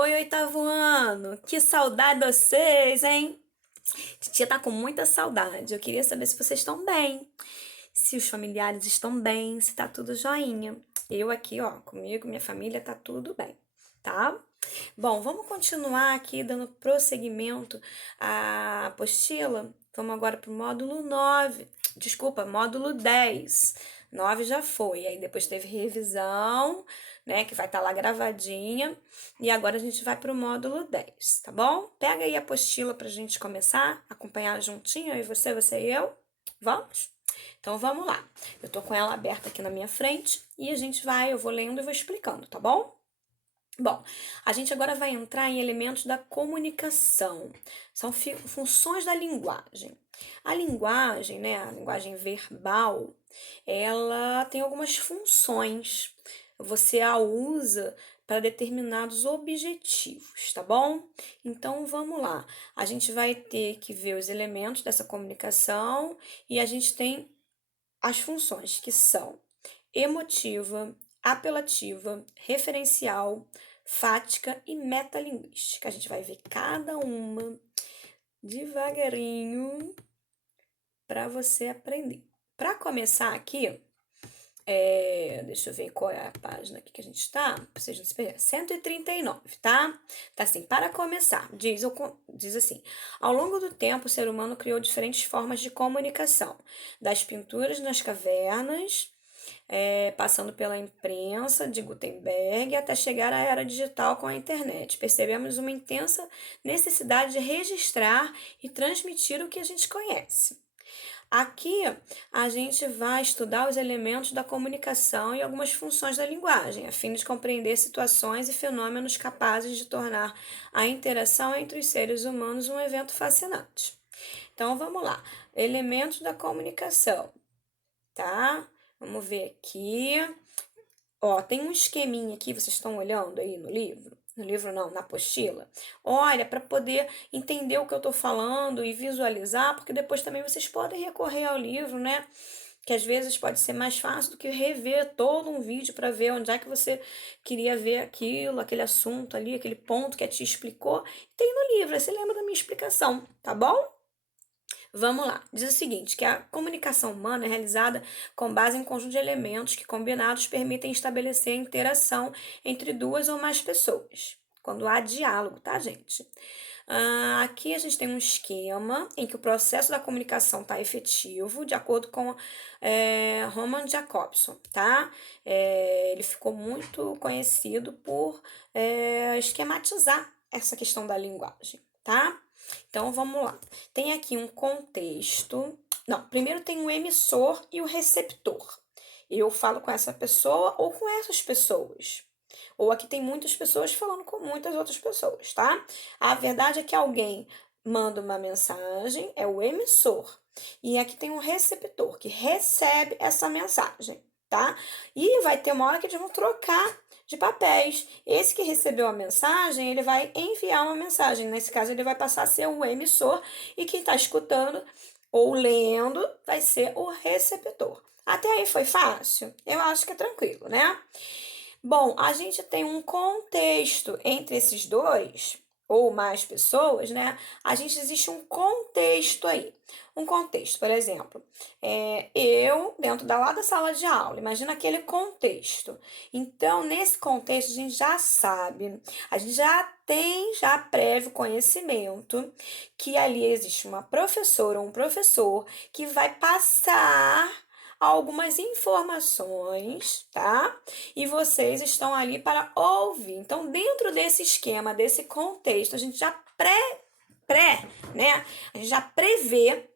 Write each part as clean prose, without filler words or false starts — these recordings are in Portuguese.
Oi, oitavo ano! Que saudade de vocês, hein? Titia tá com muita saudade. Eu queria saber se vocês estão bem, se os familiares estão bem, se tá tudo joinha. Eu aqui, ó, comigo, minha família, tá tudo bem, tá? Bom, vamos continuar aqui dando prosseguimento à apostila. Vamos agora pro módulo 9. Desculpa, módulo 10. 9 já foi, aí depois teve revisão, né, que vai estar lá gravadinha, e agora a gente vai pro módulo 10, tá bom? Pega aí a apostila pra gente começar, acompanhar juntinho, aí você e eu. Vamos? Então vamos lá. Eu tô com ela aberta aqui na minha frente e eu vou lendo e vou explicando, tá bom? Bom, a gente agora vai entrar em elementos da comunicação. São funções da linguagem. A linguagem, né, a linguagem verbal, ela tem algumas funções. Você a usa para determinados objetivos, tá bom? Então vamos lá. A gente vai ter que ver os elementos dessa comunicação e a gente tem as funções que são emotiva, apelativa, referencial, fática e metalinguística. A gente vai ver cada uma devagarinho para você aprender. Para começar aqui, deixa eu ver qual é a página aqui que a gente está, para vocês não se perderem. 139, tá? Tá assim, para começar, diz assim: ao longo do tempo, o ser humano criou diferentes formas de comunicação, das pinturas nas cavernas, passando pela imprensa de Gutenberg até chegar à era digital com a internet. Percebemos uma intensa necessidade de registrar e transmitir o que a gente conhece. Aqui a gente vai estudar os elementos da comunicação e algumas funções da linguagem, a fim de compreender situações e fenômenos capazes de tornar a interação entre os seres humanos um evento fascinante. Então vamos lá. Elementos da comunicação, tá? Vamos ver aqui. Ó, tem um esqueminha aqui, vocês estão olhando aí no livro? No livro não, na apostila. Olha, para poder entender o que eu estou falando e visualizar, porque depois também vocês podem recorrer ao livro, né? Que às vezes pode ser mais fácil do que rever todo um vídeo para ver onde é que você queria ver aquilo, aquele assunto ali, aquele ponto que a tia explicou. Tem no livro, aí você lembra da minha explicação, tá bom? Vamos lá. Diz o seguinte, que a comunicação humana é realizada com base em um conjunto de elementos que, combinados, permitem estabelecer a interação entre duas ou mais pessoas. Quando há diálogo, tá, gente? Aqui a gente tem um esquema em que o processo da comunicação está efetivo, de acordo com Roman Jacobson, tá? Ele ficou muito conhecido por esquematizar essa questão da linguagem, tá? Então vamos lá. Tem aqui um contexto. Não, primeiro tem o emissor e o receptor. Eu falo com essa pessoa ou com essas pessoas. Ou aqui tem muitas pessoas falando com muitas outras pessoas, tá? A verdade é que alguém manda uma mensagem, é o emissor. E aqui tem um receptor que recebe essa mensagem, tá? E vai ter uma hora que eles vão trocar de papéis. Esse que recebeu a mensagem, ele vai enviar uma mensagem. Nesse caso, ele vai passar a ser o emissor e quem está escutando ou lendo vai ser o receptor. Até aí foi fácil? Eu acho que é tranquilo, né? Bom, a gente tem um contexto entre esses dois, ou mais pessoas, né? Existe um contexto aí. Um contexto, por exemplo, eu dentro lá da sala de aula, imagina aquele contexto. Então, nesse contexto, a gente já sabe, a gente já tem já prévio conhecimento que ali existe uma professora ou um professor que vai passar algumas informações, tá? E vocês estão ali para ouvir. Então, dentro desse esquema, desse contexto, a gente já né? A gente já prevê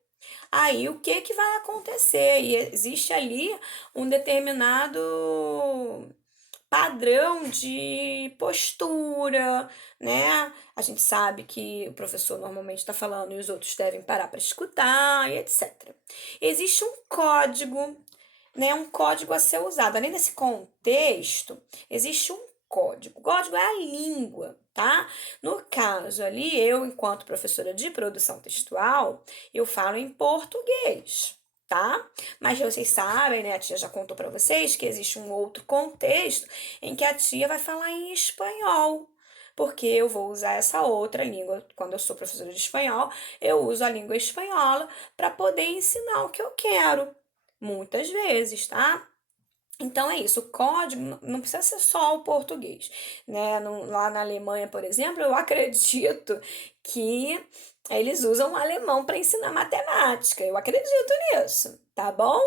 aí o que que vai acontecer. E existe ali um determinado padrão de postura, né? A gente sabe que o professor normalmente está falando e os outros devem parar para escutar e etc. Existe um código, né? Um código a ser usado. Além desse contexto, existe um código. O código é a língua, tá? No caso ali, eu, enquanto professora de produção textual, eu falo em português, tá? Mas vocês sabem, né? A tia já contou para vocês que existe um outro contexto em que a tia vai falar em espanhol. porque eu vou usar essa outra língua. Quando eu sou professora de espanhol, eu uso a língua espanhola para poder ensinar o que eu quero, muitas vezes, tá? Então é isso, o código não precisa ser só o português, né? Lá na Alemanha, por exemplo, eu acredito que eles usam o alemão para ensinar matemática. Eu acredito nisso, tá bom?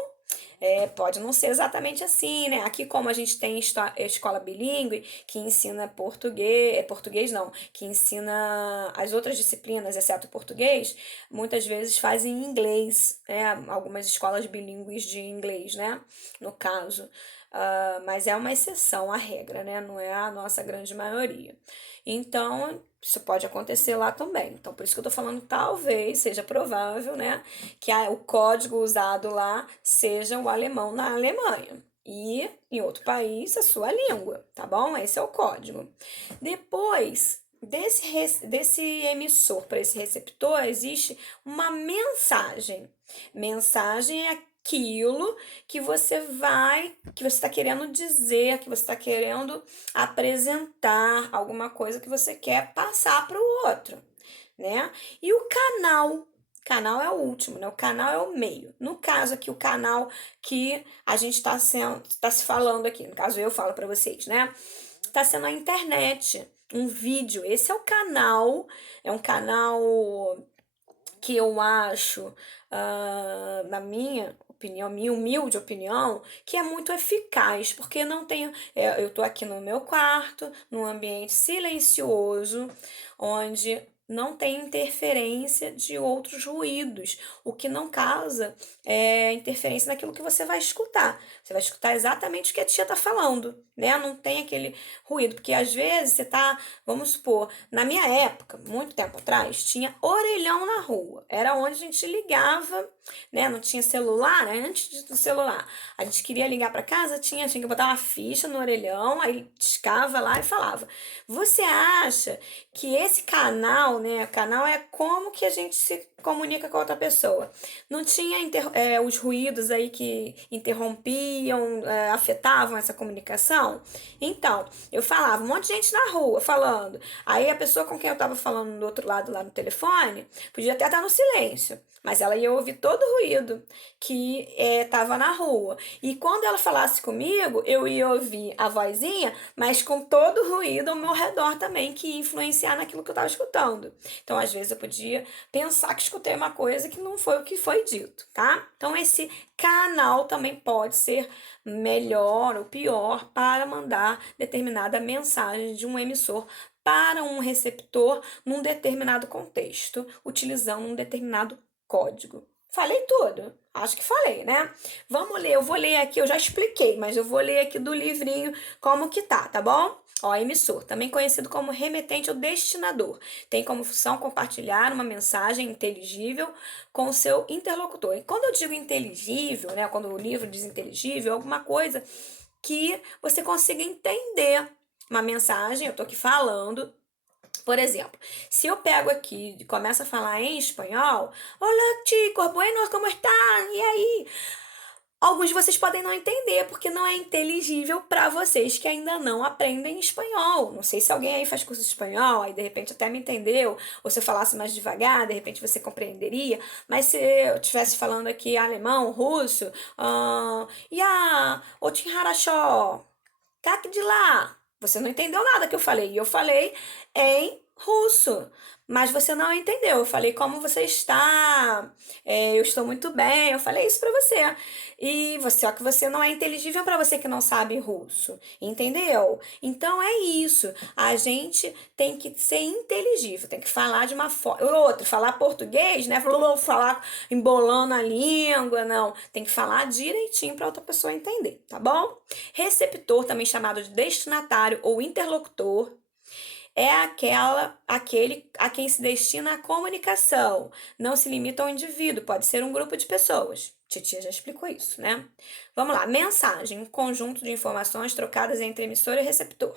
Pode não ser exatamente assim, né? Aqui, como a gente tem escola bilíngue que ensina português, português não, que ensina as outras disciplinas, exceto o português, muitas vezes fazem em inglês, né? Algumas escolas bilíngues de inglês, né? No caso. Mas é uma exceção à regra, né? Não é a nossa grande maioria. Então, isso pode acontecer lá também. Então, por isso que eu tô falando, talvez seja provável, né? Que o código usado lá seja o alemão na Alemanha. E em outro país, a sua língua, tá bom? Esse é o código. Depois desse emissor para esse receptor, existe uma mensagem. Mensagem é aquilo que você está querendo dizer, que você está querendo apresentar, alguma coisa que você quer passar para o outro, né? E o canal. Canal é o último, né? O canal é o meio. No caso aqui, o canal que a gente está se falando aqui, no caso eu falo para vocês, né? Está sendo a internet, um vídeo. Esse é o canal, é um canal que eu acho, na minha opinião, minha humilde opinião, que é muito eficaz, porque não tenho. Eu tô aqui no meu quarto, num ambiente silencioso, onde não tem interferência de outros ruídos, o que não causa interferência naquilo que você vai escutar. Você vai escutar exatamente o que a tia tá falando, né? Não tem aquele ruído, porque às vezes você tá, vamos supor, na minha época, muito tempo atrás, tinha orelhão na rua. Era onde a gente ligava, né? Não tinha celular, né? Antes do celular. A gente queria ligar para casa, tinha que botar uma ficha no orelhão, aí discava lá e falava. Você acha que esse canal, né? Canal é como que a gente se comunica com a outra pessoa. Não tinha os ruídos aí que interrompiam, afetavam essa comunicação? Então, eu falava, um monte de gente na rua falando. Aí a pessoa com quem eu tava falando do outro lado lá no telefone podia até estar no silêncio, mas ela ia ouvir todo o ruído que tava na rua. E quando ela falasse comigo, eu ia ouvir a vozinha, mas com todo o ruído ao meu redor também, que ia influenciar naquilo que eu tava escutando. Então, às vezes, eu podia pensar que escutei uma coisa que não foi o que foi dito, tá? Então, esse canal também pode ser melhor ou pior para mandar determinada mensagem de um emissor para um receptor num determinado contexto, utilizando um determinado código. Falei tudo? Acho que falei, né? Vamos ler, eu vou ler aqui, eu já expliquei, mas eu vou ler aqui do livrinho como que tá bom? Ó, emissor, também conhecido como remetente ou destinador, tem como função compartilhar uma mensagem inteligível com o seu interlocutor. E quando eu digo inteligível, né, quando o livro diz inteligível, é alguma coisa que você consiga entender. Uma mensagem, eu tô aqui falando, por exemplo, se eu pego aqui e começo a falar em espanhol, Olá, chicos, buenos, como están? E aí? Alguns de vocês podem não entender, porque não é inteligível para vocês que ainda não aprendem espanhol. Não sei se alguém aí faz curso de espanhol, aí de repente até me entendeu, ou se eu falasse mais devagar, de repente você compreenderia. Mas se eu estivesse falando aqui alemão, russo, ja, очень хорошо, как de lá? Você não entendeu nada que eu falei. E eu falei em russo. Mas você não entendeu. Eu falei como você está. Eu estou muito bem. Eu falei isso pra você. E você, só que você não é inteligível para você que não sabe russo. Entendeu? Então é isso. A gente tem que ser inteligível. Tem que falar de uma forma. Outro, falar português, né? Falar embolando a língua. Não. Tem que falar direitinho para outra pessoa entender. Tá bom? Receptor, também chamado de destinatário ou interlocutor, é aquele a quem se destina a comunicação. Não se limita ao indivíduo, pode ser um grupo de pessoas. Titia já explicou isso, né? Vamos lá. Mensagem, um conjunto de informações trocadas entre emissor e receptor.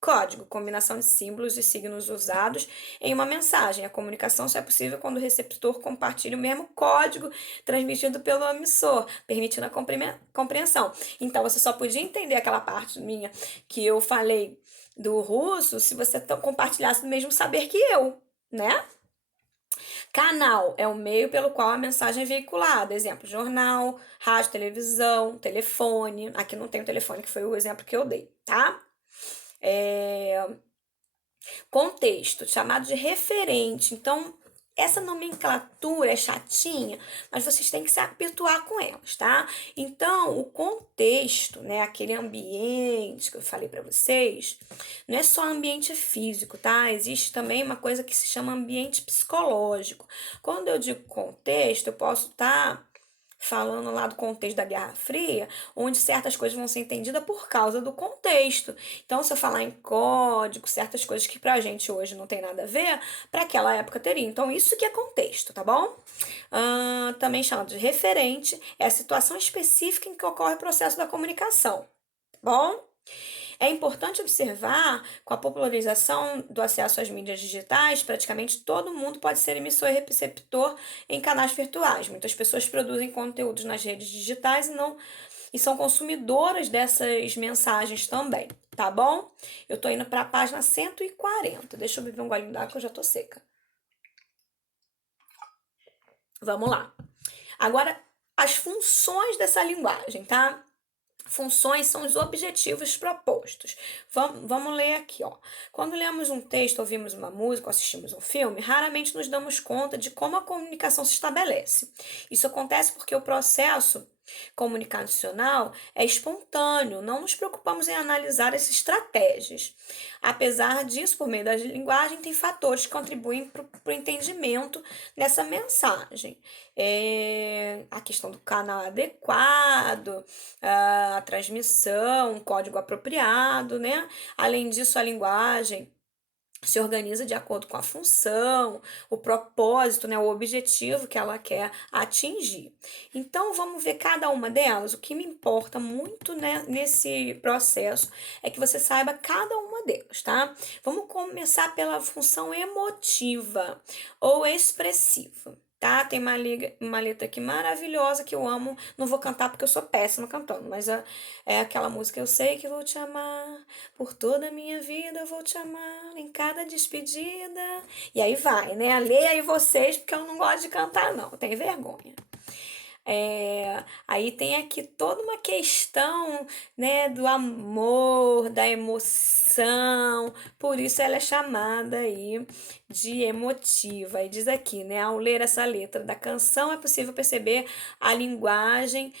Código, combinação de símbolos e signos usados em uma mensagem. A comunicação só é possível quando o receptor compartilha o mesmo código transmitido pelo emissor, permitindo a compreensão. Então, você só podia entender aquela parte minha que eu falei do russo se você compartilhasse do mesmo saber que eu, né? Canal é o meio pelo qual a mensagem é veiculada. Exemplo, jornal, rádio, televisão, telefone. Aqui não tem o telefone, que foi o exemplo que eu dei, tá? Contexto, chamado de referente. Então, essa nomenclatura é chatinha, mas vocês têm que se habituar com elas, tá? Então, o contexto, né, aquele ambiente que eu falei para vocês, não é só ambiente físico, tá? Existe também uma coisa que se chama ambiente psicológico. Quando eu digo contexto, eu posso estar falando lá do contexto da Guerra Fria, onde certas coisas vão ser entendidas por causa do contexto. Então, se eu falar em código, certas coisas que pra gente hoje não tem nada a ver, para aquela época teria. Então, isso que é contexto, tá bom? Também chamado de referente, é a situação específica em que ocorre o processo da comunicação, tá bom? É importante observar, com a popularização do acesso às mídias digitais, praticamente todo mundo pode ser emissor e receptor em canais virtuais. Muitas pessoas produzem conteúdos nas redes digitais e são consumidoras dessas mensagens também, tá bom? Eu tô indo para a página 140. Deixa eu beber um golinho d'água que eu já tô seca. Vamos lá. Agora, as funções dessa linguagem, tá? Funções são os objetivos propostos. Vamos ler aqui, ó. Quando lemos um texto, ouvimos uma música ou assistimos um filme, raramente nos damos conta de como a comunicação se estabelece. Isso acontece porque o processo comunicacional é espontâneo, não nos preocupamos em analisar essas estratégias. Apesar disso, por meio da linguagem, tem fatores que contribuem para o entendimento dessa mensagem. A questão do canal adequado, a transmissão, um código apropriado, né? Além disso, a linguagem se organiza de acordo com a função, o propósito, né, o objetivo que ela quer atingir. Então, vamos ver cada uma delas. O que me importa muito, né, nesse processo é que você saiba cada uma delas, tá? Vamos começar pela função emotiva ou expressiva. Tá? Tem uma letra aqui maravilhosa que eu amo. Não vou cantar porque eu sou péssima cantando, mas é aquela música: eu sei que vou te amar, por toda a minha vida eu vou te amar, em cada despedida. E aí vai, né? Leia aí vocês, porque eu não gosto de cantar, não. Eu tenho vergonha. Aí tem aqui toda uma questão, né, do amor, da emoção, por isso ela é chamada aí de emotiva. E diz aqui, né, ao ler essa letra da canção é possível perceber a linguagem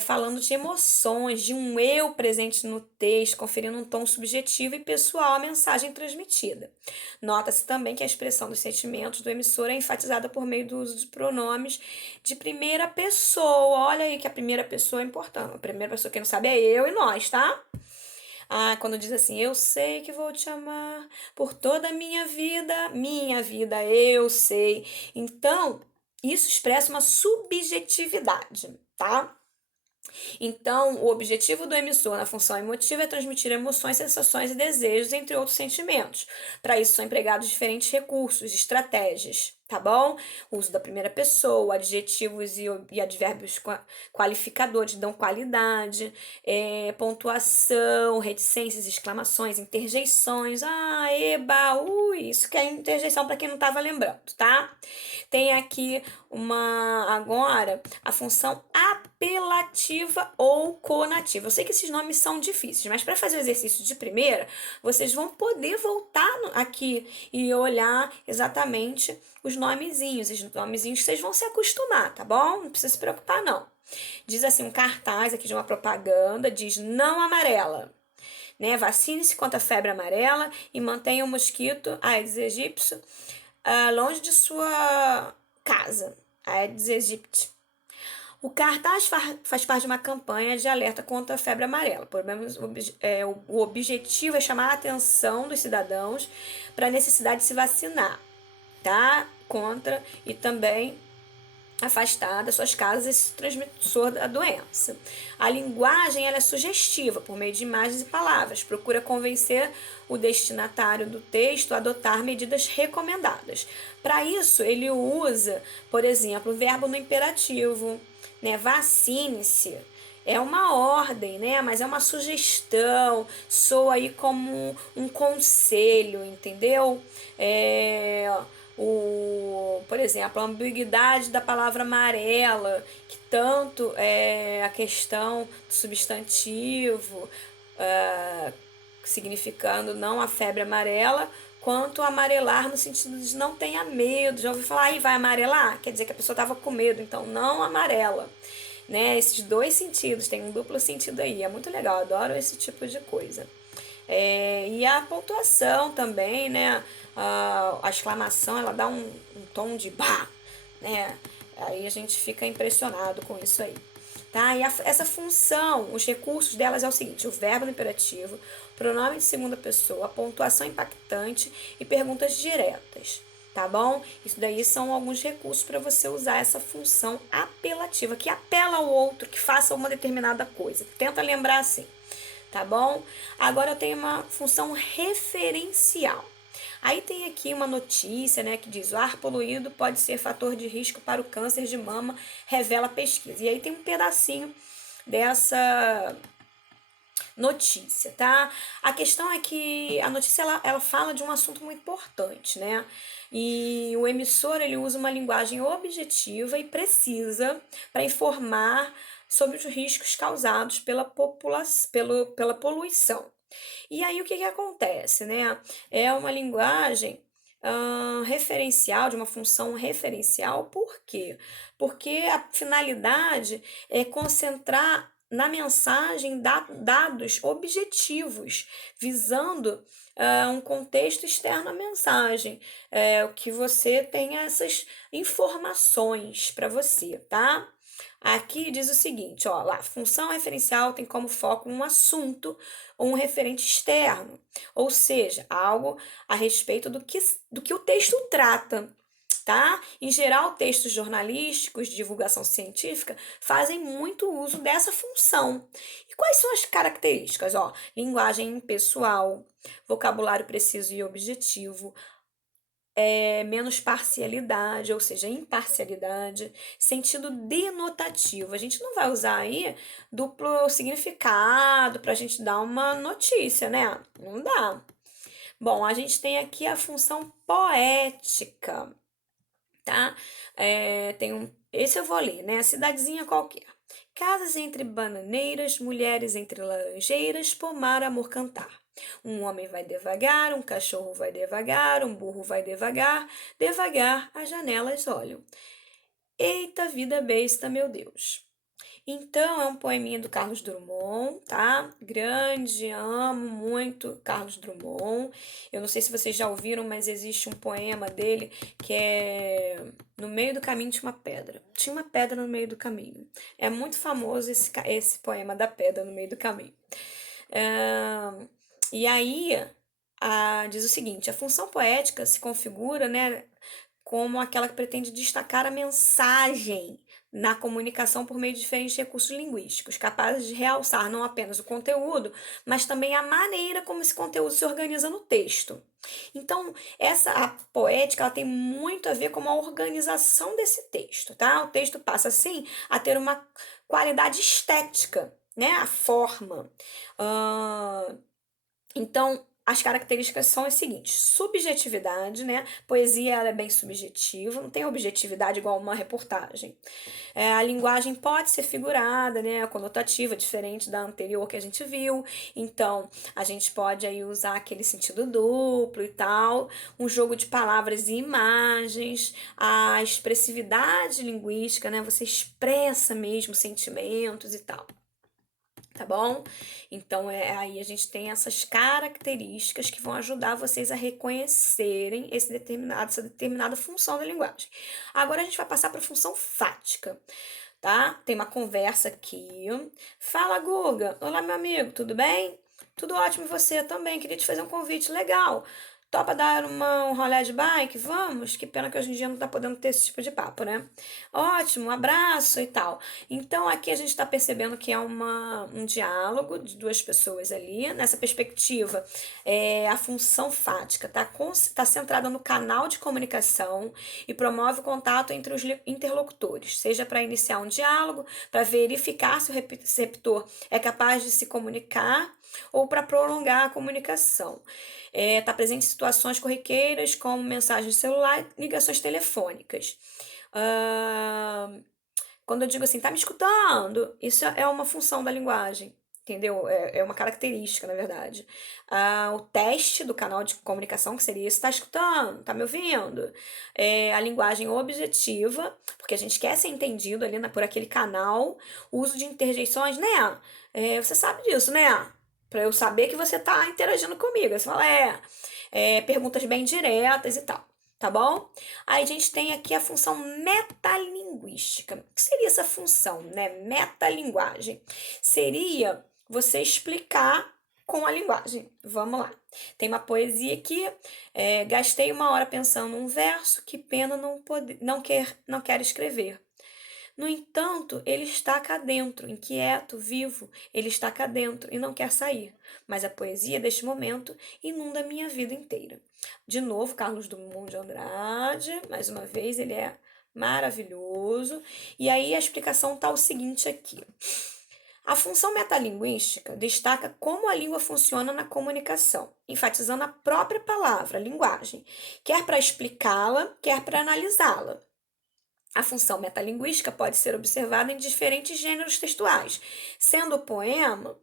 falando de emoções, de um eu presente no texto, conferindo um tom subjetivo e pessoal à mensagem transmitida. Nota-se também que a expressão dos sentimentos do emissor é enfatizada por meio do uso de pronomes de primeira pessoa. Olha aí que a primeira pessoa é importante. A primeira pessoa, quem não sabe, é eu e nós, tá? Quando diz assim: eu sei que vou te amar por toda a minha vida, eu sei. Então, isso expressa uma subjetividade, tá? Então, o objetivo do emissor na função emotiva é transmitir emoções, sensações e desejos, entre outros sentimentos. Para isso, são empregados diferentes recursos, estratégias, tá bom? O uso da primeira pessoa, adjetivos e advérbios qualificadores dão qualidade, pontuação, reticências, exclamações, interjeições. Eba, ui, isso que é interjeição para quem não estava lembrando, tá? Tem aqui agora a função apelativa ou conativa. Eu sei que esses nomes são difíceis, mas para fazer o exercício de primeira, vocês vão poder voltar aqui e olhar exatamente os nomezinhos. Os nomezinhos vocês vão se acostumar, tá bom? Não precisa se preocupar, não. Diz assim, um cartaz aqui de uma propaganda, diz: não amarela. Né? Vacine-se contra a febre amarela e mantenha o mosquito Aedes aegypti longe de sua casa. Aedes aegypti. O cartaz faz parte de uma campanha de alerta contra a febre amarela. O objetivo é chamar a atenção dos cidadãos para a necessidade de se vacinar, tá? Contra e também afastar das suas casas esse transmissor da doença. A linguagem ela é sugestiva, por meio de imagens e palavras. Procura convencer o destinatário do texto a adotar medidas recomendadas. Para isso, ele usa, por exemplo, o verbo no imperativo, né? Vacine-se. é uma ordem, né? Mas é uma sugestão, soa aí como um conselho, entendeu? Por exemplo, a ambiguidade da palavra amarela, que tanto é a questão do substantivo, ah, significando não a febre amarela, quanto amarelar no sentido de não tenha medo. Já ouvi falar, aí vai amarelar? Quer dizer que a pessoa estava com medo, então não amarela. Né? Esses dois sentidos, tem um duplo sentido aí, é muito legal, adoro esse tipo de coisa. E a pontuação também, né? A exclamação, ela dá um tom de bah, né? Aí a gente fica impressionado com isso aí. Tá? Essa função, os recursos delas é o seguinte: o verbo no imperativo, pronome de segunda pessoa, pontuação impactante e perguntas diretas. Tá bom? Isso daí são alguns recursos para você usar essa função apelativa, que apela ao outro, que faça uma determinada coisa. Tenta lembrar assim, tá bom? Agora eu tenho uma função referencial. Aí tem aqui uma notícia, né, que diz: o ar poluído pode ser fator de risco para o câncer de mama, revela pesquisa. E aí tem um pedacinho dessa notícia, tá? A questão é que a notícia ela fala de um assunto muito importante, né? E o emissor ele usa uma linguagem objetiva e precisa para informar sobre os riscos causados pela poluição. E aí o que acontece, né? É uma linguagem referencial, de uma função referencial, por quê? Porque a finalidade é concentrar na mensagem dados objetivos, visando um contexto externo à mensagem, o que você tenha essas informações para você, tá? Aqui diz o seguinte, ó, lá, função referencial tem como foco um assunto ou um referente externo, ou seja, algo a respeito do que o texto trata. Tá? Em geral, textos jornalísticos de divulgação científica fazem muito uso dessa função. E quais são as características? Ó, linguagem impessoal, vocabulário preciso e objetivo, menos parcialidade, ou seja, imparcialidade, sentido denotativo. A gente não vai usar aí duplo significado para a gente dar uma notícia, né? Não dá. Bom, a gente tem aqui a função poética, tá? Esse eu vou ler, né? Cidadezinha qualquer. Casas entre bananeiras, mulheres entre laranjeiras, pomar, amor cantar. Um homem vai devagar, um cachorro vai devagar, um burro vai devagar, devagar as janelas olham. Eita vida besta, meu Deus. Então, é um poeminha do Carlos Drummond, tá? Grande, amo muito Carlos Drummond. Eu não sei se vocês já ouviram, mas existe um poema dele que é No meio do caminho tinha uma pedra. Tinha uma pedra no meio do caminho. É muito famoso esse poema da pedra no meio do caminho. E aí, diz o seguinte: a função poética se configura, né, como aquela que pretende destacar a mensagem na comunicação por meio de diferentes recursos linguísticos, capazes de realçar não apenas o conteúdo, mas também a maneira como esse conteúdo se organiza no texto. Então, a poética ela tem muito a ver com a organização desse texto, tá? O texto passa, assim, a ter uma qualidade estética, né? A forma. Então, as características são as seguintes: subjetividade, né? Poesia ela é bem subjetiva, não tem objetividade igual uma reportagem. A linguagem pode ser figurada, né? Conotativa, diferente da anterior que a gente viu. Então, a gente pode aí usar aquele sentido duplo e tal, um jogo de palavras e imagens, a expressividade linguística, né? Você expressa mesmo sentimentos e tal. Tá bom? Então, aí a gente tem essas características que vão ajudar vocês a reconhecerem essa determinada função da linguagem. Agora a gente vai passar para a função fática, tá? Tem uma conversa aqui. Fala, Guga. Olá, meu amigo, tudo bem? Tudo ótimo e você também. Queria te fazer um convite legal. Topa dar um rolê de bike? Vamos? Que pena que hoje em dia não tá podendo ter esse tipo de papo, né? Ótimo, um abraço e tal. Então aqui a gente está percebendo que é um diálogo de duas pessoas ali. Nessa perspectiva, a função fática tá centrada no canal de comunicação e promove o contato entre os interlocutores, seja para iniciar um diálogo, para verificar se o receptor é capaz de se comunicar ou para prolongar a comunicação. Está presente em situações corriqueiras como mensagens de celular e ligações telefônicas. Ah, quando eu digo assim, tá me escutando? Isso é uma função da linguagem, entendeu? É uma característica, na verdade. O teste do canal de comunicação, que seria isso, tá escutando? Tá me ouvindo? A linguagem objetiva, porque a gente quer ser entendido ali por aquele canal. O uso de interjeições, né? Você sabe disso, né? Para eu saber que você tá interagindo comigo. Aí você fala, perguntas bem diretas e tal, tá bom? Aí a gente tem aqui a função metalinguística. O que seria essa função, né? Metalinguagem. Seria você explicar com a linguagem. Vamos lá. Tem uma poesia aqui. Gastei 1 hora pensando um verso, que pena não quer escrever. No entanto, ele está cá dentro, inquieto, vivo, ele está cá dentro e não quer sair. Mas a poesia deste momento inunda a minha vida inteira. De novo, Carlos Drummond de Andrade, mais uma vez, ele é maravilhoso. E aí a explicação está o seguinte aqui. A função metalinguística destaca como a língua funciona na comunicação, enfatizando a própria palavra, a linguagem, quer para explicá-la, quer para analisá-la. A função metalinguística pode ser observada em diferentes gêneros textuais, sendo o poema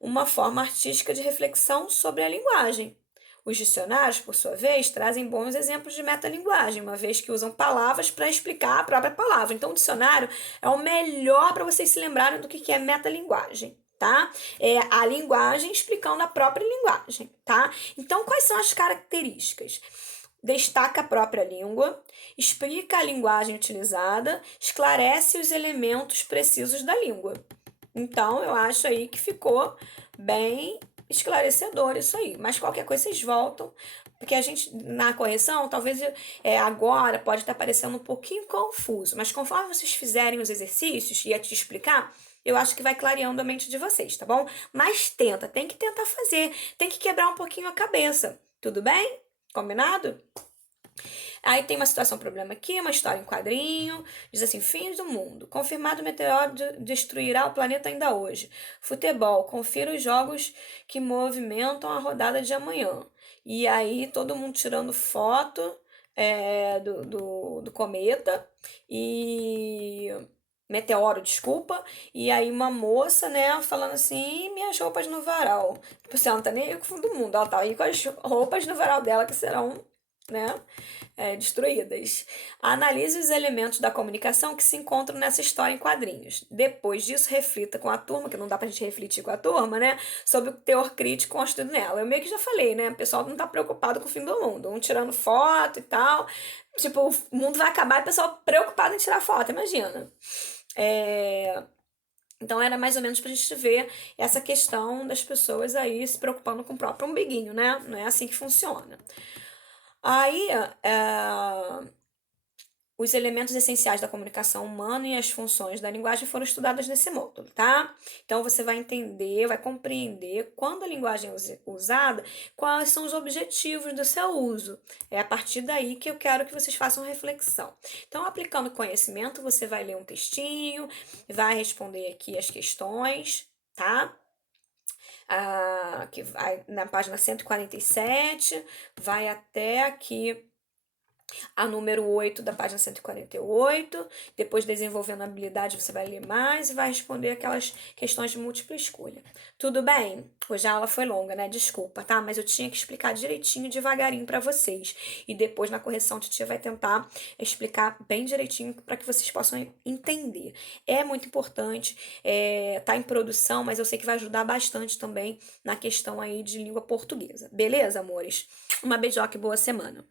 uma forma artística de reflexão sobre a linguagem. Os dicionários, por sua vez, trazem bons exemplos de metalinguagem, uma vez que usam palavras para explicar a própria palavra. Então, o dicionário é o melhor para vocês se lembrarem do que é metalinguagem, tá? É a linguagem explicando a própria linguagem, tá? Então, quais são as características? Destaca a própria língua, explica a linguagem utilizada, esclarece os elementos precisos da língua. Então, eu acho aí que ficou bem esclarecedor isso aí. Mas qualquer coisa vocês voltam, porque a gente, na correção, talvez agora pode estar parecendo um pouquinho confuso, mas conforme vocês fizerem os exercícios e a te explicar, eu acho que vai clareando a mente de vocês, tá bom? Mas tem que tentar fazer, tem que quebrar um pouquinho a cabeça, tudo bem? Combinado? Aí tem uma situação, problema aqui, uma história em quadrinho. Diz assim: fins do mundo. Confirmado, o meteoro destruirá o planeta ainda hoje. Futebol. Confira os jogos que movimentam a rodada de amanhã. E aí todo mundo tirando foto do cometa. E meteoro, desculpa, e aí uma moça, né, falando assim, minhas roupas no varal. Tipo assim, ela não tá nem aí com o fim do mundo, ela tá aí com as roupas no varal dela que serão, né, destruídas. Analise os elementos da comunicação que se encontram nessa história em quadrinhos. Depois disso, reflita com a turma, que não dá pra gente refletir com a turma, né, sobre o teor crítico construído nela. Eu meio que já falei, né, o pessoal não tá preocupado com o fim do mundo, um tirando foto e tal. Tipo, o mundo vai acabar e o pessoal preocupado em tirar foto, imagina. Então era mais ou menos pra gente ver essa questão das pessoas aí se preocupando com o próprio umbiguinho, né? Não é assim que funciona. Aí, os elementos essenciais da comunicação humana e as funções da linguagem foram estudadas nesse módulo, tá? Então você vai entender, vai compreender quando a linguagem é usada, quais são os objetivos do seu uso. É a partir daí que eu quero que vocês façam reflexão. Então, aplicando conhecimento, você vai ler um textinho, vai responder aqui as questões, tá? Que vai na página 147, vai até aqui a número 8 da página 148. Depois, desenvolvendo a habilidade, você vai ler mais e vai responder aquelas questões de múltipla escolha. Tudo bem? Hoje a aula foi longa, né? Desculpa, tá? Mas eu tinha que explicar direitinho, devagarinho para vocês. E depois, na correção, a titia vai tentar explicar bem direitinho para que vocês possam entender. É muito importante, tá em produção, mas eu sei que vai ajudar bastante também na questão aí de língua portuguesa. Beleza, amores? Uma beijoca e boa semana.